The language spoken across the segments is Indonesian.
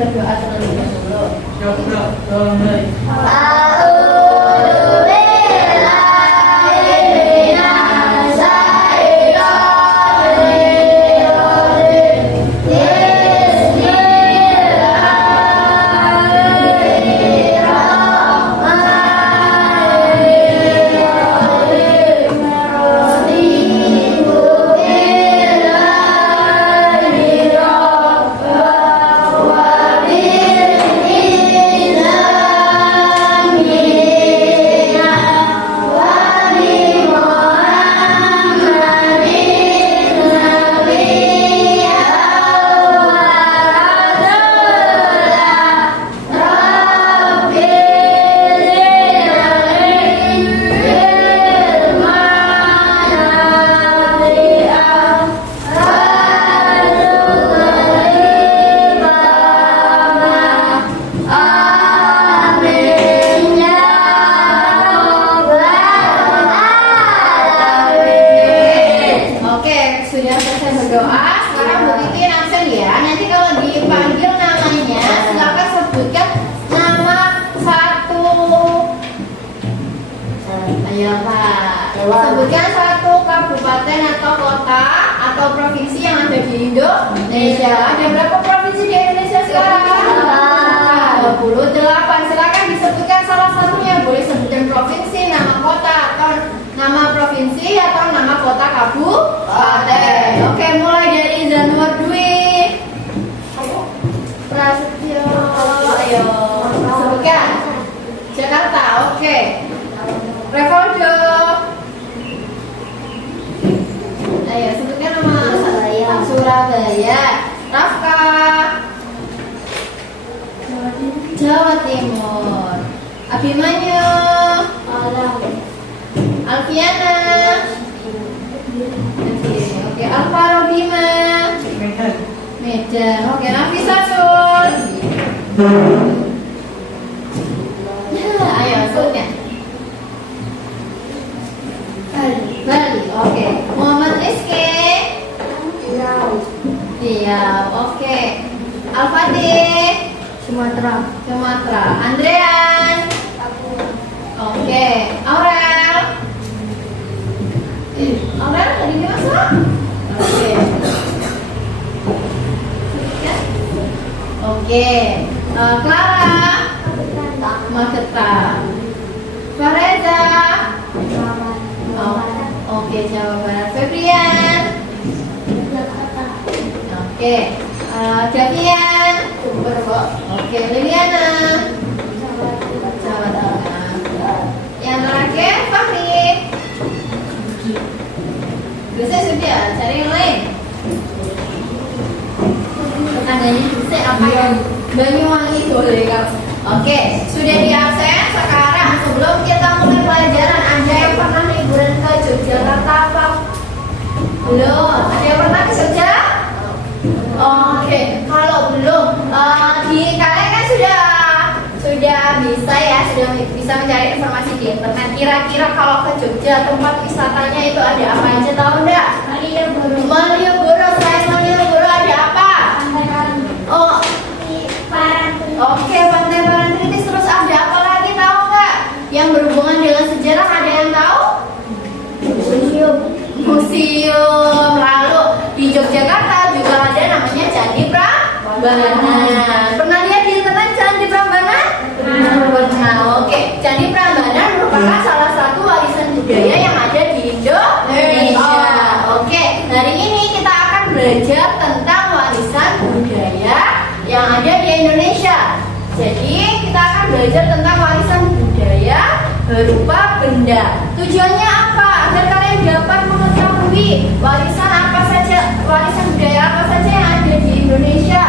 berdoa terlebih dahulu. mulai. Sebutkan satu kabupaten atau kota atau provinsi yang ada di Indonesia. Ada berapa provinsi di Indonesia sekarang? 28. Silakan disebutkan salah satunya. Boleh sebutkan provinsi, nama kota, atau nama provinsi atau nama kota kabupaten. Oke, mulai dari Zanuar Dwi. Prasetyo. Ayo, sebutkan. Jakarta. Oke. Revoldo. Ayo sebutkan nama Surabaya. Rafka. Jawa Timur. Abimanyu. Alfiana. Oke, Alvaro Bima. Medan. Oke, Nafisa Sul. Ayo sebutkan. Bali. Oke. Muhammad Rizky. Riau. Oke. Al-Fatih. Sumatera. Andrean. Oke. Aurel. Aurel tadi di mana? Oke. Oke. Clara. Magetan. Fareza. Oke, Jawa Barat. Febrian. Oke. Javian. Oke, Liliana. Jawa Tengah. Yang terakhir Fahri. Bisa sudah, cari yang lain. Tetangganya bisa apa yang Banyuwangi boleh kamu. Oke, sudah di absen. Sekarang sebelum kita mulai pelajaran, ada yang pernah liburan ke Yogyakarta apa? Belum. Ada yang pernah ke Jogja? Oke, kalau belum, di kalian kan sudah bisa ya, sudah bisa mencari informasi di internet. Kira-kira kalau ke Jogja tempat wisatanya itu ada apa aja, tahu enggak? Malioboro. Selain Malioboro ada apa? Oh, oke, Pantai Parangtritis. Terus ada apa lagi, tahu nggak? Yang berhubungan dengan sejarah, ada yang tahu? Museum. Lalu di Yogyakarta juga ada namanya Candi Prambanan. Pernah lihat di internet Candi Prambanan? Pernah. Oke, Candi Prambanan merupakan salah satu warisan budaya yang ada di Indonesia. Oke, hari ini kita akan belajar tentang warisan budaya yang ada di Indonesia. Jadi kita akan belajar tentang warisan budaya berupa benda. Tujuannya apa? Agar kalian dapat mengetahui warisan budaya apa saja yang ada di Indonesia.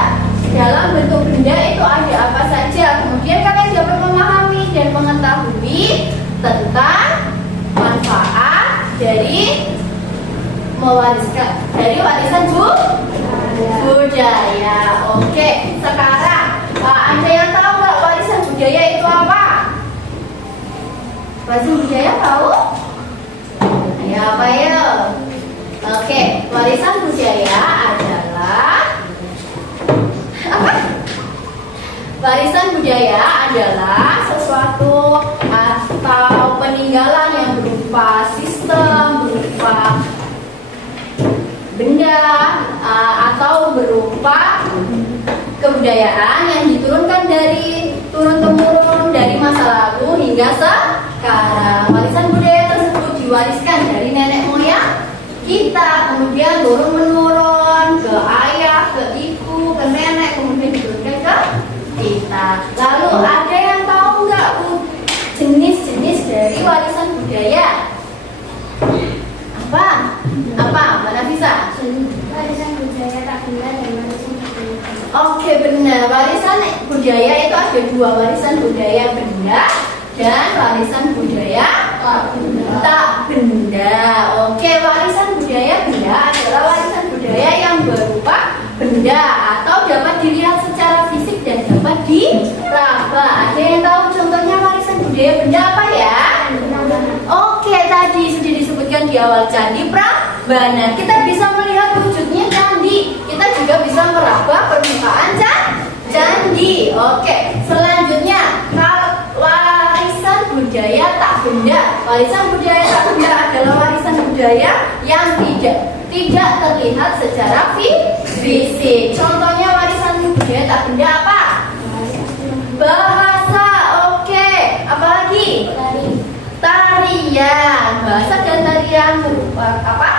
Dalam bentuk benda itu ada apa saja. Kemudian kalian dapat memahami dan mengetahui tentang manfaat dari warisan budaya. Oke, sekarang ada yang tahu nggak warisan budaya itu apa? Warisan budaya tahu? Ya apa ya? Oke, warisan budaya adalah apa? Warisan budaya adalah sesuatu atau peninggalan yang berupa sistem, berupa benda, atau berupa kebudayaan yang diturunkan dari turun-temurun dari masa lalu hingga sekarang. Warisan budaya tersebut diwariskan dari nenek moyang kita, kemudian turun-menurun ke ayah, ke ibu, ke nenek, kemudian diturunkan ke kita. Lalu ada yang tahu nggak Bu jenis-jenis dari warisan budaya? Apa? Mbak Nafisa? Warisan budaya tak benda dan warisan budaya. Oke, benar. Warisan budaya itu ada dua, warisan budaya benda dan warisan budaya tak benda. Oke, warisan budaya benda adalah warisan budaya yang berupa benda atau dapat dilihat secara fisik dan dapat diraba. Ada yang tahu contohnya warisan budaya benda apa ya? Oke, tadi sudah disebutkan di awal, Candi Prambanan. Kita bisa melihat wujudnya candi. Kita juga bisa meraba permukaan candi. Oke, selanjutnya warisan budaya tak benda. Warisan budaya tak benda adalah warisan budaya yang tidak terlihat secara fisik. Contohnya warisan budaya tak benda apa? Bahasa. Oke, apalagi? Tarian. Bahasa dan tarian berupa apa?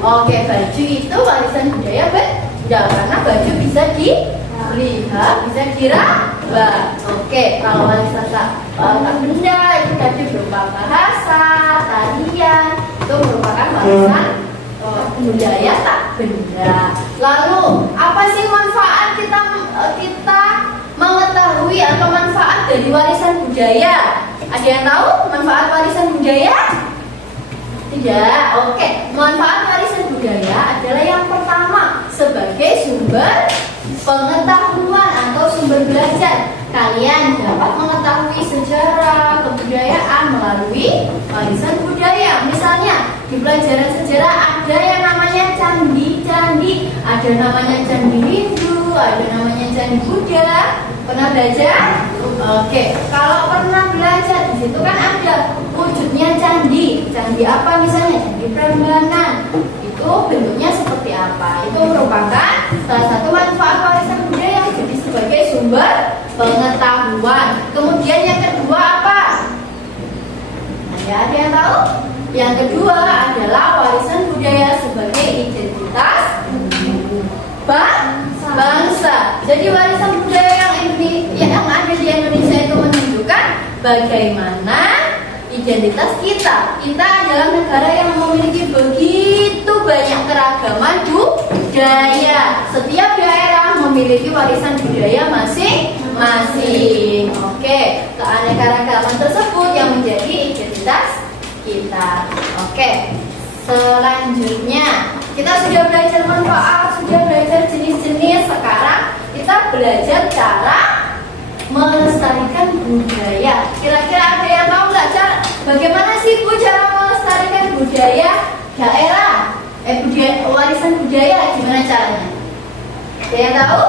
Oke, baju itu warisan budaya benda karena baju bisa dilihat, bisa diraba. Oke, kalau warisan tak benda itu tadi berupa bahasa, tarian, itu merupakan warisan budaya tak benda. Lalu apa sih manfaat kita mengetahui atau manfaat dari warisan budaya? Ada yang tahu manfaat warisan budaya? Tidak. Oke, manfaat warisan budaya adalah yang pertama sebagai sumber pengetahuan atau sumber belajar. Kalian dapat mengetahui sejarah kebudayaan melalui warisan budaya. Misalnya di pelajaran sejarah ada yang namanya candi-candi, ada namanya candi Hindu, ada namanya candi Buddha. Pernah belajar? Oke, kalau pernah belajar di situ kan ada wujudnya candi. Candi apa misalnya? Candi Prambanan. Itu bentuknya seperti apa? Itu merupakan salah satu manfaat warisan budaya, jadi sebagai sumber pengetahuan. Kemudian yang kedua apa? Ada yang tahu? Yang kedua adalah warisan budaya sebagai identitas bangsa. Jadi warisan budaya yang ada di Indonesia itu menunjukkan bagaimana identitas kita. Kita adalah negara yang memiliki begitu banyak keragaman budaya. Setiap daerah memiliki warisan budaya masing-masing. Oke, keanekaragaman tersebut yang menjadi identitas kita. Oke, selanjutnya kita sudah belajar manfaat, sudah belajar jenis-jenis. Sekarang kita belajar cara melestarikan budaya. Kira-kira ada yang tahu nggak cara bagaimana sih Bu cara melestarikan budaya daerah? Warisan budaya gimana caranya? Ada yang tahu?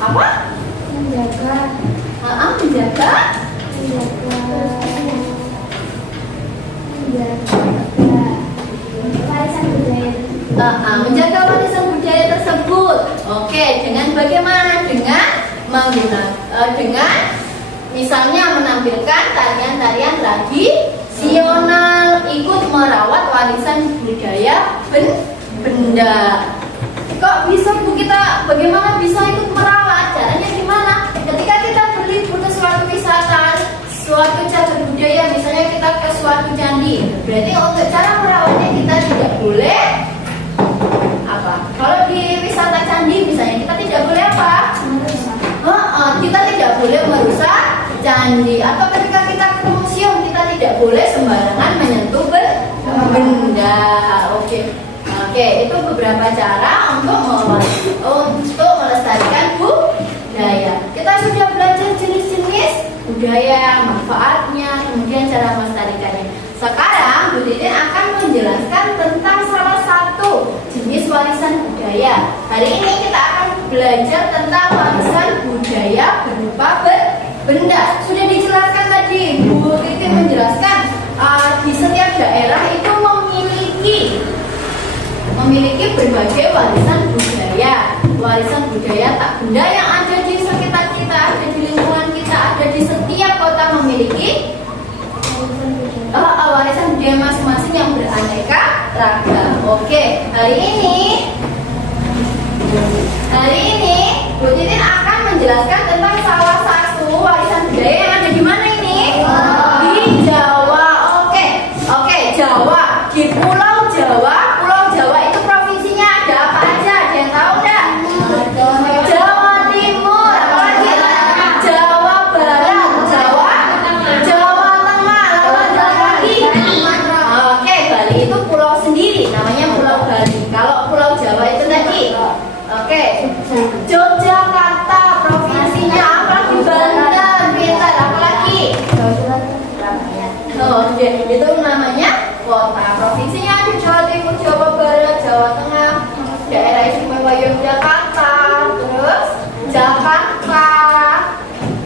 Apa? Menjaga. Menjaga. Warisan budaya. Menjaga warisan budaya tersebut. Oke, dengan bagaimana? Dengan misalnya menampilkan tarian-tarian tradisional, ikut merawat warisan budaya benda. Kok bisa Bu kita bagaimana bisa ikut merawat? Caranya gimana? Ketika kita berlibur ke suatu wisata, suatu cagar budaya, misalnya kita ke suatu candi, berarti untuk cara merawatnya kita tidak boleh apa? Kalau di wisata candi misalnya kita tidak boleh apa? Kita tidak boleh merusak candi. Atau ketika kita ke museum kita tidak boleh sembarangan menyentuh benda. Oke, itu beberapa cara untuk melestarikan budaya. Kita sudah belajar jenis-jenis budaya, manfaatnya, kemudian cara melestarikannya. Sekarang Bu Titin akan menjelaskan tentang salah satu jenis warisan budaya. Hari ini kita akan belajar tentang warisan budaya berupa benda. Sudah dijelaskan tadi, Bu Titin menjelaskan di setiap daerah itu memiliki berbagai warisan budaya tak benda yang ada di sekitar kita, ada di lingkungan kita, ada di setiap kota memiliki warisan budaya masing-masing yang beraneka ragam. Oke, hari ini Bu Titin akan menjelaskan tentang salah satu warisan budaya yang ada di mana ini? Di Jawa. Oke, Jawa. Di Pulau Jawa. Pulau Jawa itu provinsinya ada apa aja? Ada yang tahu nggak? Jawa Timur, apa lagi? Jawa Barat, Jawa Tengah, lalu ada lagi. Oke, Bali itu pulau sendiri, namanya Pulau Bali. Kalau Pulau Jawa itu tadi. Oke, Yogyakarta provinsinya apa lagi? Banten, Bintan, apa lagi? Itu namanya kota. Provinsinya ada Jawa Timur, Jawa Barat, Jawa Tengah, daerah istimewa Yogyakarta, terus Jakarta.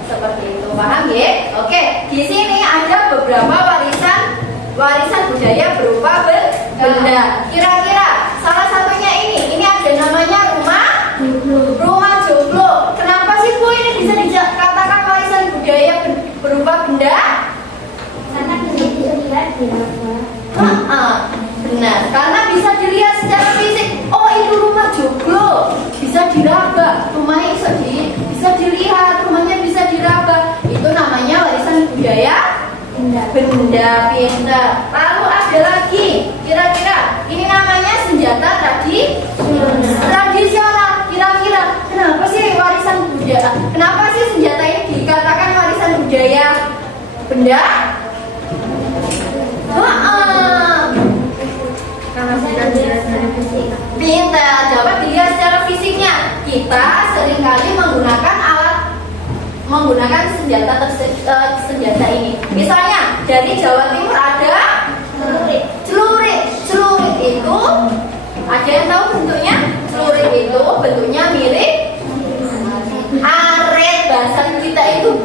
Seperti itu, paham ya? Oke, di sini ada beberapa warisan budaya berupa benda. Kira-kira salah satunya ini ada namanya rumah joglo. Kenapa sih Bu ini bisa dikatakan warisan budaya berupa benda? Karena bisa dilihat di Benar, karena bisa dilihat secara fisik. Oh, itu rumah joglo, bisa diraba. Rumahnya bisa dilihat, rumahnya bisa diraba. Itu namanya warisan budaya benda. Pintar. Lalu ada lagi, kira-kira ini namanya senjata tradisional. Kira-kira kenapa sih warisan budaya? Kenapa sih senjata ini dikatakan warisan budaya benda? Pintar, dapat dilihat secara fisiknya. Kita seringkali menggunakan senjata ini. Misalnya dari Jawa Timur ada celurit. Celurit itu ada yang tahu bentuknya? Celurit itu bentuknya mirip aret. Bahasa kita itu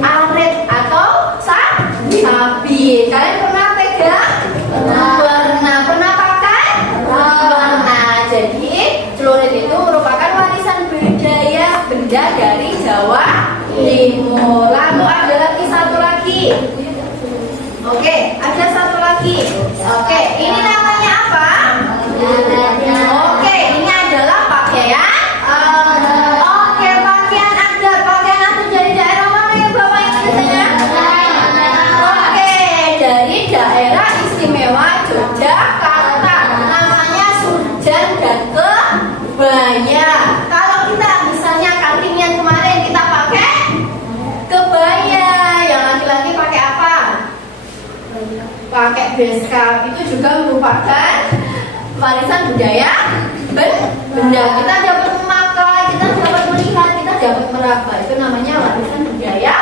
aret atau sabi. Kalian pernah pegang? Pernah pakai? Jadi celurit itu merupakan warisan budaya benda dari Jawa Timur. Lalu ada lagi satu lagi. Oke, ada satu lagi. Oke, ini namanya apa? Oke, ini adalah pakaian. Oke, pakaian adat. Pakaian adat dari daerah mana ya Bapak Ibu? Oke, dari daerah istimewa Yogyakarta. Namanya Surjan dan Kebaya. Kalau kita misalnya Kartinian kemarin kita pakai kebaya. Yang laki-laki pakai apa? Pakai beskap. Itu juga merupakan warisan budaya benda. Kita dapat memakai, kita dapat melihat, kita dapat meraba. Itu namanya warisan budaya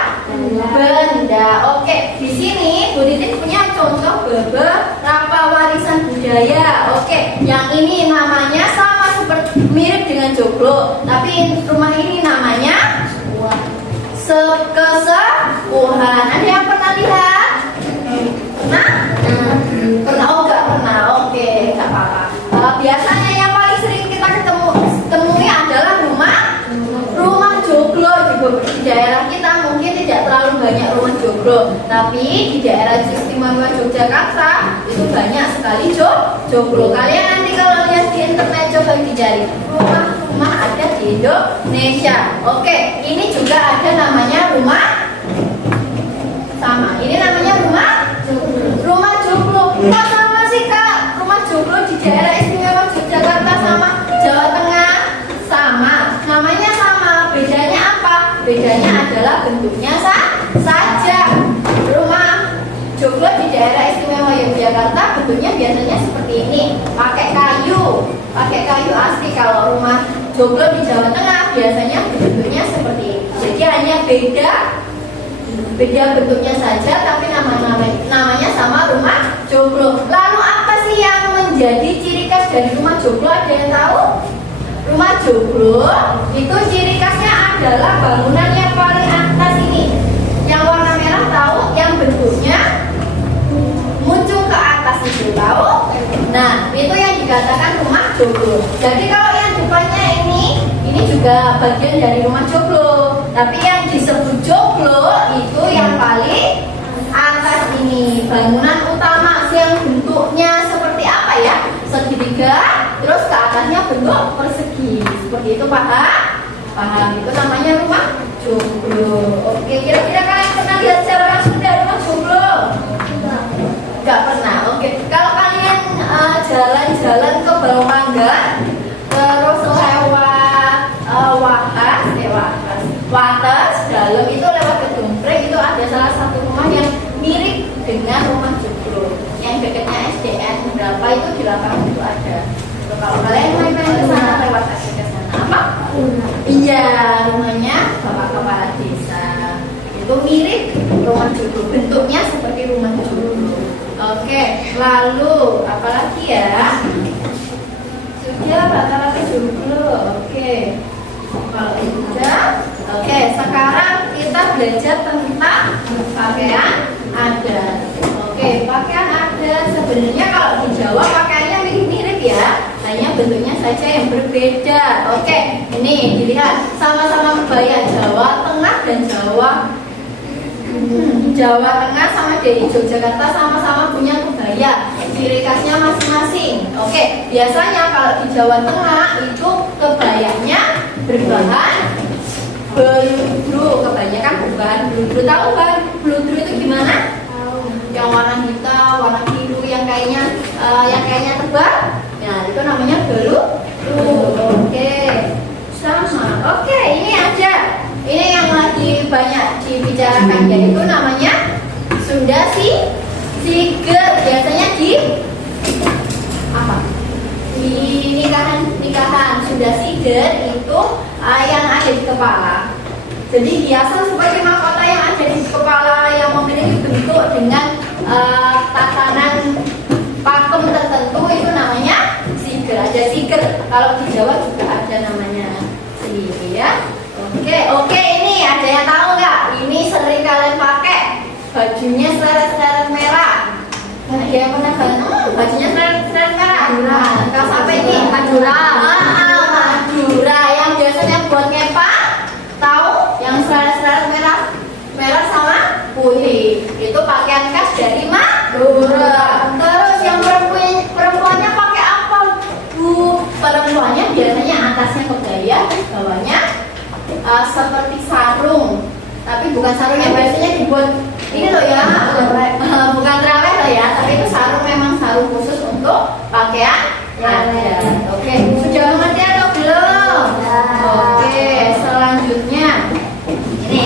benda. Oke, di sini Bu Titin punya contoh beberapa warisan budaya. Oke, yang ini namanya sama seperti mirip dengan joglo, tapi rumah ini namanya kesepuhan. Ada yang pernah lihat? Pernah? Oh, enggak pernah. Oke, enggak apa-apa. Biasanya yang paling sering kita temui adalah rumah joglo. Di daerah kita mungkin tidak terlalu banyak rumah joglo, tapi di daerah istimewa Yogyakarta itu banyak sekali joglo. Kalian nanti kalau lihat di internet coba dicari rumah ada di Indonesia. Oke, ini juga ada namanya rumah sama. Ini namanya rumah joglo. Kok sama sih Kak? Rumah joglo di daerah istimewa Yogyakarta sama Jawa Tengah sama. Namanya sama. Bedanya apa? Bedanya adalah bentuknya saja. Rumah joglo di daerah istimewa Yogyakarta bentuknya biasanya seperti ini. Pakai kayu asli. Kalau rumah joglo di Jawa Tengah biasanya bentuknya seperti ini. Jadi hanya beda bentuknya saja, tapi namanya sama rumah joglo. Lalu apa sih yang menjadi ciri khas dari rumah joglo? Ada yang tahu? Rumah joglo itu ciri khasnya adalah bangunan yang paling atas ini. Yang warna merah tahu, yang bentuknya muncul ke atas itu tahu. Nah, itu yang dikatakan rumah joglo. Jadi kalau yang depannya ini juga bagian dari rumah joglo. Tapi yang disebut joglo itu yang paling atas ini, bangunan utama yang bentuknya seperti apa ya? Segitiga, terus ke atasnya bentuk persegi. Seperti itu, paham? Paham, itu namanya rumah joglo. Oke, kira-kira kalian pernah lihat secara langsung dari rumah joglo? Enggak pernah. Oke, kalau kalian jalan-jalan ke Bawamangga, terus lewat Wates dalam itu lewat Gedungpreng itu ada salah satu rumah yang mirip dengan rumah joglo. Yang dekatnya SDN berapa itu di lapangan itu ada. So, kalau kalian main-main ke sana lewat aja ke sana. Apa? Iya, rumahnya Bapak Kepala Desa. Itu mirip rumah joglo, bentuknya seperti rumah joglo. Oke, lalu apalagi ya? Sudah rata-rata joglo. Oke. Kalau sudah, oke. Sekarang kita belajar tentang pakaian adat. Oke, pakaian adat sebenarnya kalau di Jawa pakaiannya mirip-mirip ya, hanya bentuknya saja yang berbeda. Oke, ini dilihat sama-sama kebaya Jawa Tengah dan Jawa Tengah sama dari Yogyakarta sama-sama punya kebaya, ciri khasnya masing-masing. Oke, biasanya kalau di Jawa Tengah itu kebayanya berbahan beludru, kebanyakan berbahan beludru. Tahu kan beludru itu gimana? Yang warna hitam, warna biru, yang kayaknya tebal. Nah, itu namanya beludru. Oke, sama. Oke, ini aja. Ini yang lagi banyak dibicarakan, yaitu namanya Sunda Siger. Biasanya di apa? Di nikahan Sunda Siger itu yang ada di kepala. Jadi hiasan sebagai mahkota yang ada di kepala yang memiliki bentuk dengan tatanan pakem tertentu itu namanya siger. Ada siger. Kalau di Jawa juga ada namanya siger ya. Oke, ini ada yang tahu nggak? Ini sering kalian pakai, bajunya seret-seret merah. Nah, dia pernah bajunya seret-seret merah. Nah, kalau sampai ini Madura. Madura yang biasanya buat ngepak. Tahu? Yang seret-seret merah sama putih. Itu pakaian khas dari Madura. Terus yang perempuannya pakai apa? Perempuannya biasanya atasnya kebaya, bawahnya seperti sarung, tapi bukan sarung yang biasanya dibuat ini loh ya, bukan terawih loh ya, tapi itu sarung, memang sarung khusus untuk pakaian adat. Oke, sudah mengerti atau belum? Oke, selanjutnya ini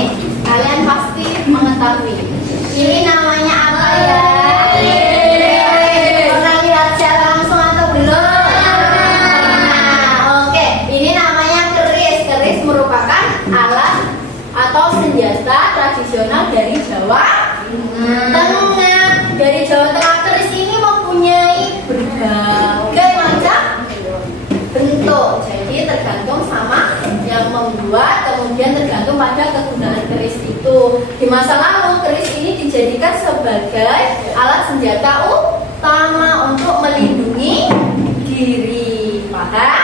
kalian pasti mengetahui ini namanya apa ya? Pernah lihat secara langsung atau belum? Oke, ini namanya keris. Keris merupakan alat atau senjata tradisional dari Jawa Tengah. Dari Jawa Tengah, keris ini mempunyai berbagai macam bentuk. Jadi tergantung sama yang membuat, kemudian tergantung pada kegunaan keris itu. Di masa lalu, keris ini dijadikan sebagai alat senjata utama untuk melindungi diri. Paham?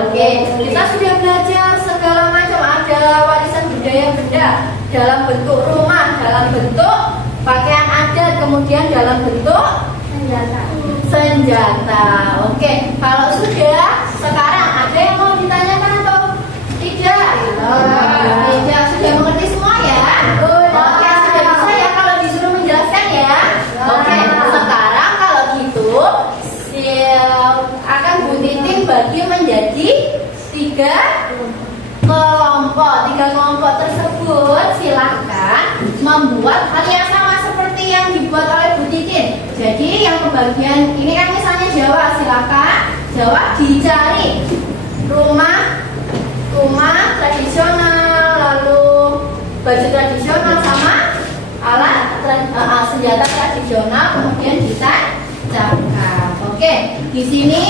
Oke, kita sudah belajar segala macam, ada warisan budaya benda dalam bentuk rumah, dalam bentuk pakaian adat, kemudian dalam bentuk senjata. Oke, kalau sudah, sekarang ada yang mau ditanyakan atau tidak? Tidak, sudah mengerti semua ya? Oke, sudah bisa ya kalau disuruh menjelaskan ya? Oke, sekarang kalau gitu akan Bu Titin bagi menjadi tiga kelompok tersebut. Silahkan membuat hal yang sama seperti yang dibuat oleh Bu Titin. Jadi yang pembagian ini kan misalnya Jawa, silahkan Jawa dicari rumah tradisional, lalu baju tradisional sama alat senjata tradisional, kemudian kita cakap. Oke, di sini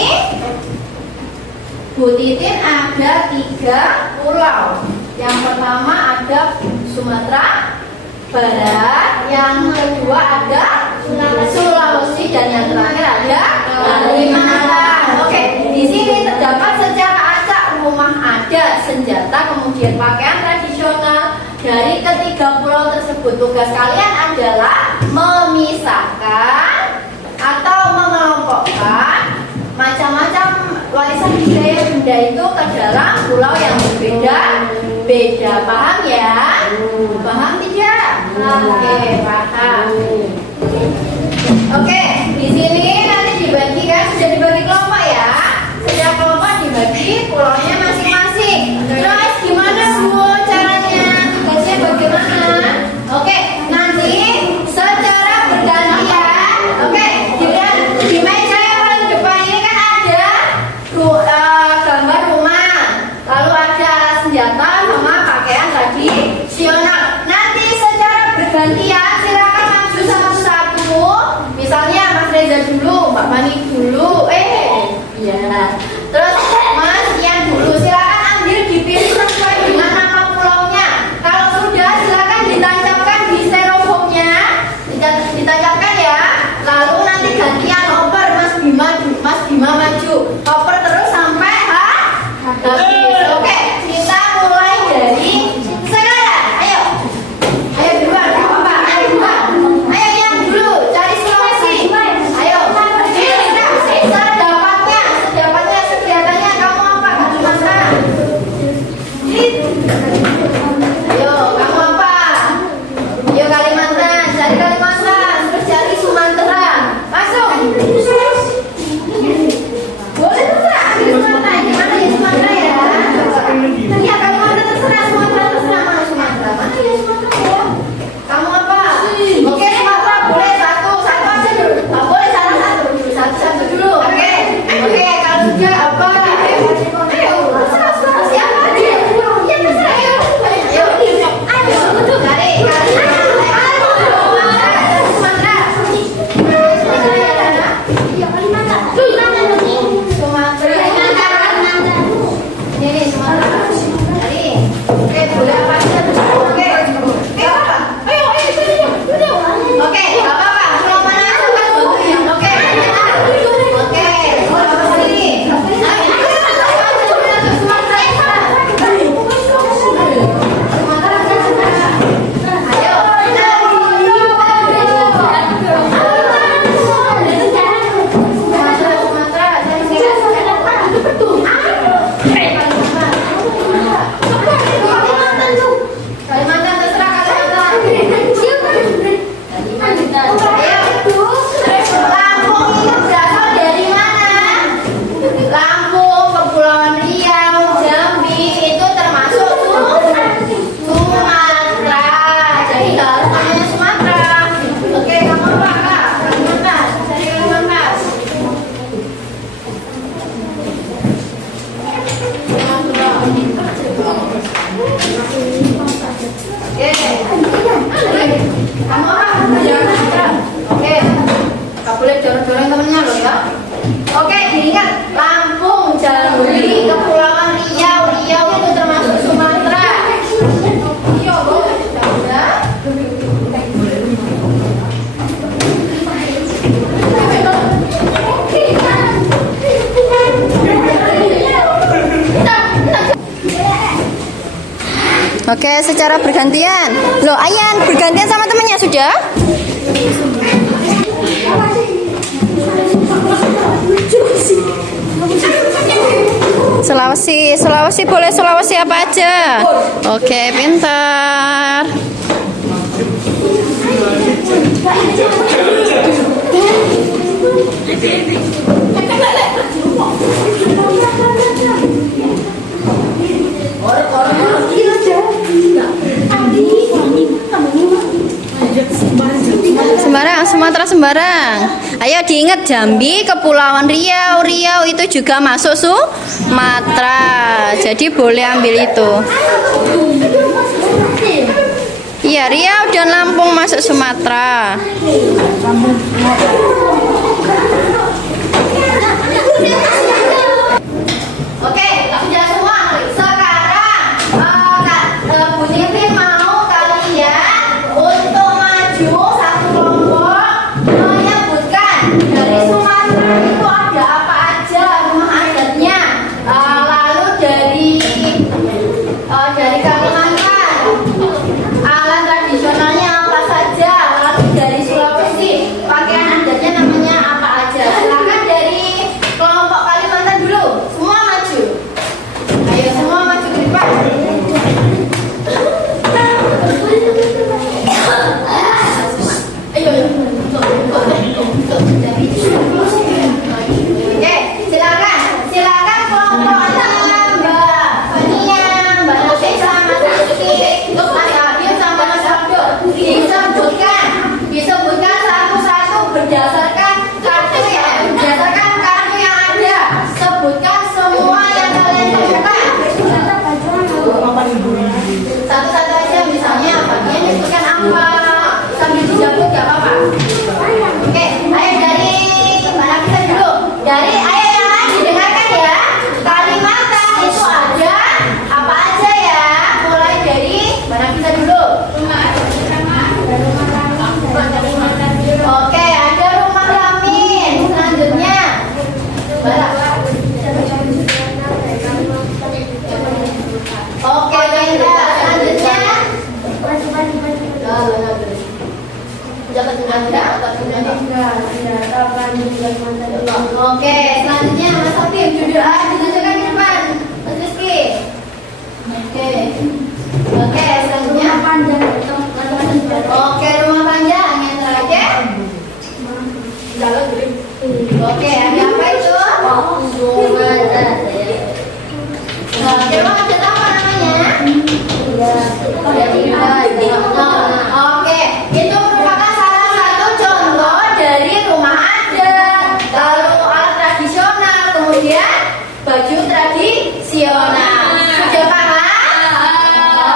Bu Titin ada 3 pulau. Yang pertama ada Sumatera Barat, yang kedua ada Sulawesi, dan yang terakhir ada Kalimantan. Oke, di sini terdapat secara acak rumah adat, senjata, kemudian pakaian tradisional dari ketiga pulau tersebut. Tugas kalian adalah memisahkan atau mengelompokkan macam-macam warisan budaya benda itu ke dalam pulau yang berbeda-beda. Paham ya? Paham tidak? Oke, paham. Oke, di sini nanti dibagi kan, sudah dibagi kelompok ya. Setiap kelompok dibagi pulaunya masing-masing. Terus gimana Bu caranya? Tugasnya bagaimana? Oke, nanti secara bergantian. Oke, di meja yang paling depan ini kan ada gambar rumah, lalu ada alat senjata sama pakaian tradisional. Nanti secara bergantian silakan maju satu-satu. Misalnya Mas Reza dulu, Mbak Mani dulu, ya. Terus Mas Ian dulu, silakan ambil dipilih sesuai dengan nama pulaunya. Kalau sudah silakan ditancapkan di styrofoamnya, ditancapkan ya. Lalu nanti gantian oper Mas Bima maju, oper terus sampai habis. Oke, kita mulai dari sekarang. Ayo duluan, gak apa-apa. Ayo duluan. Ayo yang dulu, cari Sulawesi. Ayo, sedapatnya, sediakannya kamu apa? Kacamata. Ayo, kamu apa? Ayo Kalimantan, cari Kalimantan, terus cari Sumatera. Masuk. Boleh terserah, ambil Sumatera. Gimana ya Sumatera ya? Ya Kalimantan terserah, Sumatera terserah. Mana Sumatera? Mana ya Sumatera ya? Kamu apa? Oke, Sumatera boleh satu aja dulu. Nggak boleh salah satu dulu. Oke, kalau sudah apa? Ayo, terserah siapa aja. Ya terserah ya. Ayo, cari. Oke, secara bergantian. Loh, Ayan bergantian sama temennya sudah? Sulawesi boleh Sulawesi apa aja? Oke, pintar. Sembarang, Sumatera sembarang. Ayo diingat Jambi, Kepulauan Riau. Riau itu juga masuk Sumatera. Jadi boleh ambil itu. Iya, Riau dan Lampung masuk Sumatera. Oke, ditunjukkan di depan. Mas Rizky. Oke, selanjutnya panjang. Oke, rumah panjang yang terakhir. Oke, ada apa itu? Oke, rumah kaca apa namanya? Oke, itu merupakan salah satu contoh dari rumah adat. Lalu alat tradisional, kemudian baju tradisional. Sudah paham?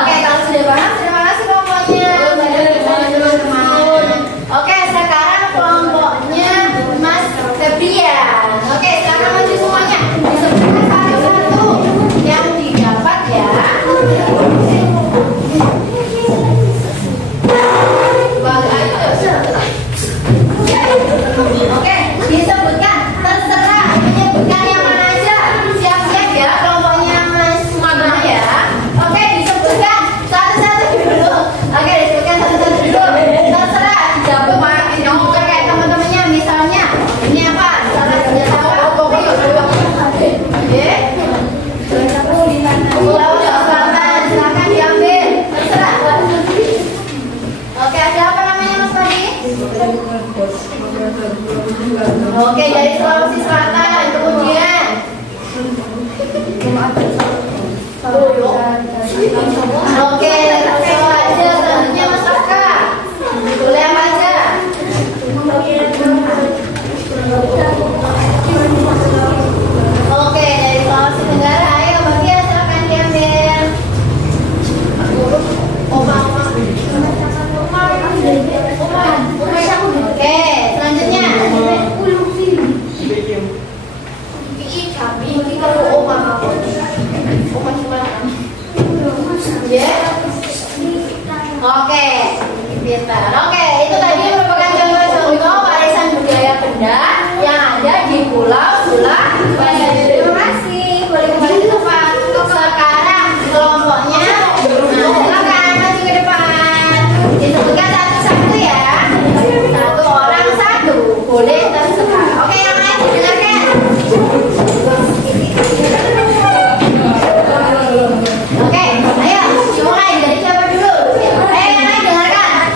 Oke, kalau sudah paham, terima kasih kelompoknya. Oke, sekarang kelompoknya Mas Febrian. Oke, sekarang maju semuanya. Disebutkan satu-satu yang didapat ya. Oke, disebutkan, terserah menyebutkan yang mana aja. Siap-siap ya kelompoknya Mas Sumatera ya. Oke, disebutkan satu-satu dulu. Oke, disebutkan satu-satu dulu. Terserah dijawab Pak. Nomor kayak teman-temannya, misalnya ini apa? Salah sudah tahu pokoknya dulu. Oke. Pulau Selatan, silakan diambil. Terserah. Oke, ada apa namanya Mas Fadi? Oke, dari Sulawesi Selatan, kemudian oke, langsung aja selanjutnya Mas Raka. Boleh apa aja? Oke, dari Sulawesi Tenggara, ayo bagian silakan diambil. Oke, selanjutnya. Oke, pintar. Oke, itu tadi merupakan contoh-contoh warisan budaya benda yang ada di Pulau Sulawesi. Terima kasih. Boleh kembali ke tempat. Sekarang kelompoknya, silakan maju ke depan. Disebutkan satu-satu ya. Satu orang satu. Boleh terserah. Oke, yang lain silakan. Oke, ayo dimulai dari siapa dulu? Yang lain dengarkan.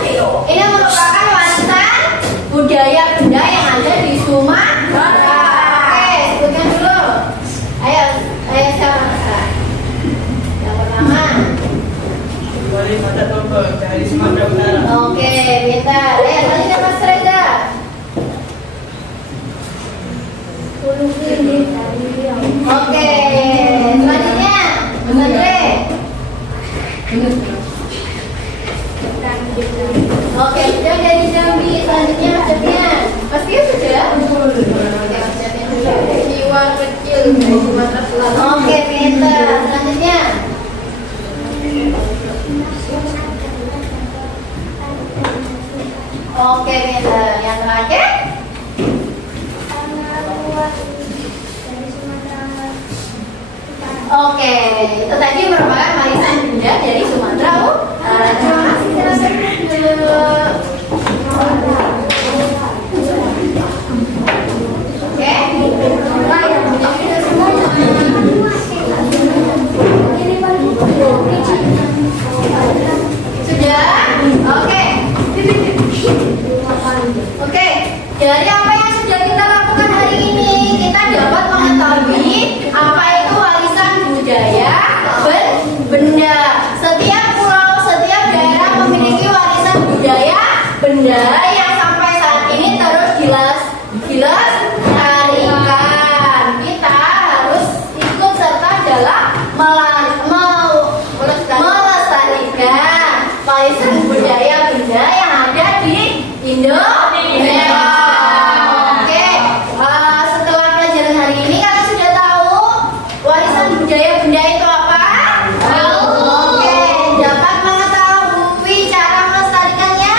Ini merupakan warisan budaya benda yang ada di Sumatera. Oke, sebutkan dulu. Ayo siapa? Yang pertama. Wali Mata Toko dari Sumatera Utara. Oke, pintar. Ayo selanjutnya Mas Reza. Oke, selanjutnya Mas Andre. Oke, sudah dari Jambi. Selanjutnya Mas Jafian. Mas Tio sudah? Oke, Mas Jafian sudah. Jiwa kecil dari Sumatera Selatan. Oke, pintar. Selanjutnya. Oke, pintar. Yang terakhir. Oke, itu tadi merupakan warisan benda dari Sumatera Utara. Terima kasih. Sudah? Oke. Oke, dari apa yang sudah kita lakukan hari ini, kita dapat mengetahui apa itu warisan budaya benda. Setiap pulau, setiap daerah memiliki warisan budaya benda yang sampai saat ini terus dilestarikan. Kita harus ikut serta dalam melestarikan warisan budaya benda yang ada di Indonesia. Oke, setelah pelajaran hari ini kalian sudah tahu warisan budaya benda itu apa? Oke, dapat mengetahui cara melestarikannya?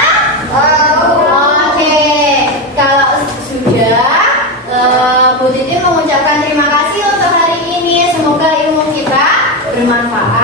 Oke, kalau sudah, Bu Titi mengucapkan terima kasih untuk hari ini. Semoga ilmu kita bermanfaat.